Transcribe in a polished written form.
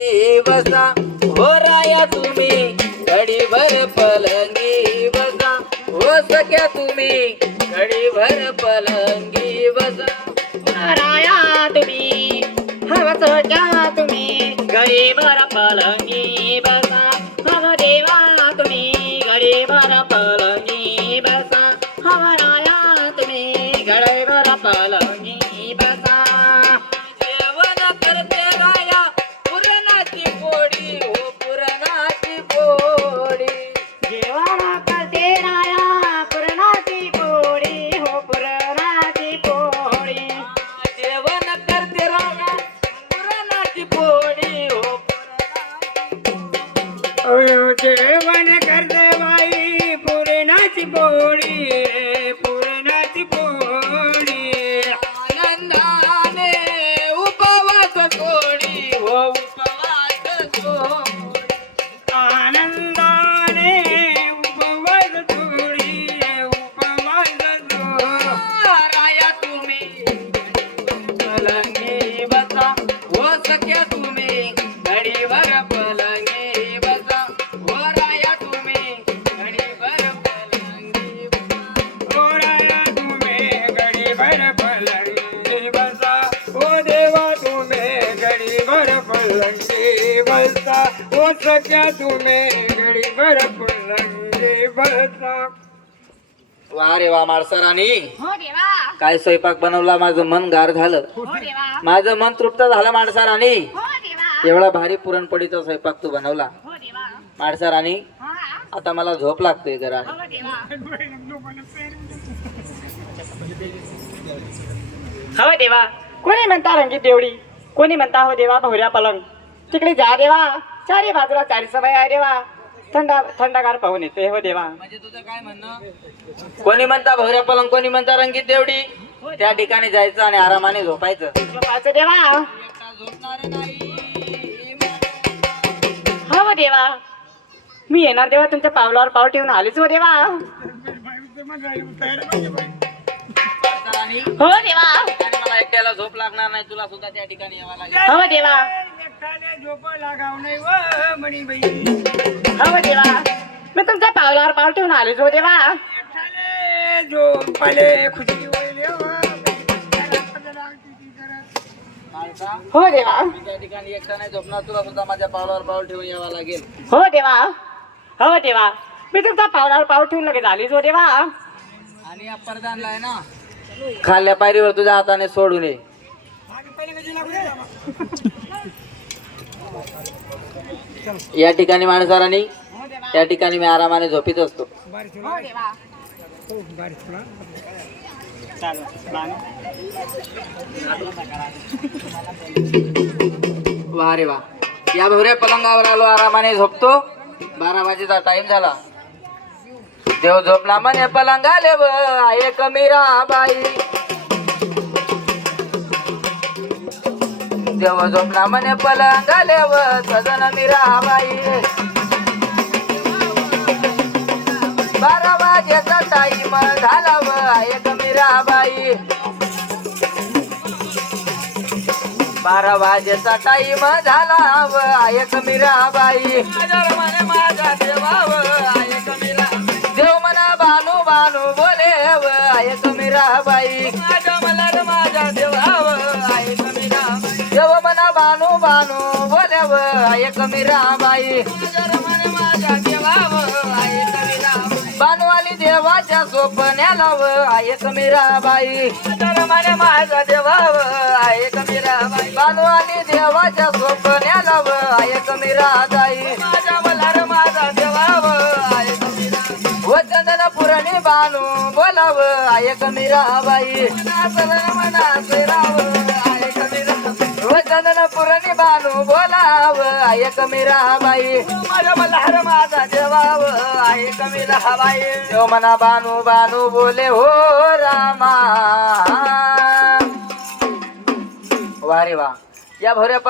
बसा हो राया तुम्ही घडीभर पलंगी बसा हो सख्या तुम्ही घडीभर पलंगी बसा राया तुम्ही हवस क्या तुम्ही गरीबर पलंगी बसा हव देवा तुम्ही गरीबर पलंगी बसा हव राया तुम्ही गरीबर पलंगी बसा जेवण करते राया पुरणाची पोळी हो पुरणाची पोळी जेवण करते राया पुरणाची पोळी हो पुरणाची पोळी जेवण करते राया पुरणाची पोळी हो जेवण करते बाई पुरणाची पोळी पुरणाची पोळी आनंदाने उपवास सोडी हो उपवास सोडी आनंदाने उपवास सोडी उपवास सोडी राया तुम्ही पलंगी बसा हो सख्या तुम्ही घडीभर पलंगी बसा हो राया तुम्ही घडीभर पलंगी बसा ओराया तुम्ही गडीभर पलंगी बसा ओ देवा तुम्ही गडीभर पलंगी बसा ओ सख्या तुम्ही गडीभर पलंगी बसा. वा रे वा माळसरानी हो देवा काय स्वयंपाक बनवला माझं मन गार झालं हो देवा माझं मन तृप्त झालं माळसरानी हो देवा एवढा भारी पुरणपोळीचा स्वयंपाक तू बनवला हो देवा माळसरानी हा आता मला झोप लागतोय जरा हो देवा हो देवा कोणी म्हणता रंगीत देवडी कोणी म्हणता हो देवा भोऱ्या पलंग तिकडे जा देवा चारी बाजूला चारी समय आहे देवा थंडगार पाहून येते हो देवा म्हणजे तुझं काय म्हणणं कोणी म्हणता भोऱ्या पलंग कोणी म्हणता रंगीत देवडी त्या ठिकाणी जायचं आणि आरामाने झोपायचं झोपायचं देवा एकटा झोपणार नाही हो देवा मी येणार देवा तुमच्या पावलावर पाव ठेवून आलीच हो देवा माळसरानी, हो देवा आणि मला एकट्याला झोप लागणार नाही तुला सुद्धा त्या ठिकाणी यावं लागेल हो देवा हो देवा मी तुमच्या पावलावर पाव ठेवून आलीच हो देवा माळसा, हो देवा मी त्या ठिकाणी एकटा नाही झोपणार तुला सुद्धा माझ्या पावलावर पाऊल ठेवून यावं लागेल हो देवा हो देवा मी तुमच्या पावलावर पाव ठेवून लगेच आलीच हो देवा आणि या पडद्याला आहे ना खाल्ल्या पायरीवर तुझ्या हाताने सोडून ये या ठिकाणी माणसारांनी त्या ठिकाणी मी आरामाने झोपीत असतो हो देवा वा रे वा या भोऱ्या पलंगावर आलो आरामाने झोपतो 12 वाजेचा टाइम झाला देव झोपला म्हणे पलंगाले व एक मीराबाई देव झोपला म्हणे पलंगाले व सजन मीराबाई 12 वाजेचा टाइम झाला व एक मीराबाई 12 वाजेचा टाइम झाला व एक मीराबाई माझा देवाव एक मीरा देव म्हणा बानू बानू बोले व एक मीराबाई माझा देवाव एक मीरा देव म्हणा बानू बानू बोले व एक मीराबाई माझा देवाव एक मीरा बानू आली देवाच्या सोपण्याला व एक मीराबाई माझा देवाव एक मीराबाई बानू आली देवाच्या सोपण्याला व एक मीराबाई माझा मल्हार माझा देवाव एक मीरा व चंदन पुरणी बानू बोलाव एक मीराबाई म्हणा एक मीरा व चंदन पुरणी बानू बोलाव एक मीराबाई माझा मल्हार माझा देवाव एक मीराबाई देव म्हणा बानू बानू बोले हो रामा वा रे वा या भोऱ्या पलंग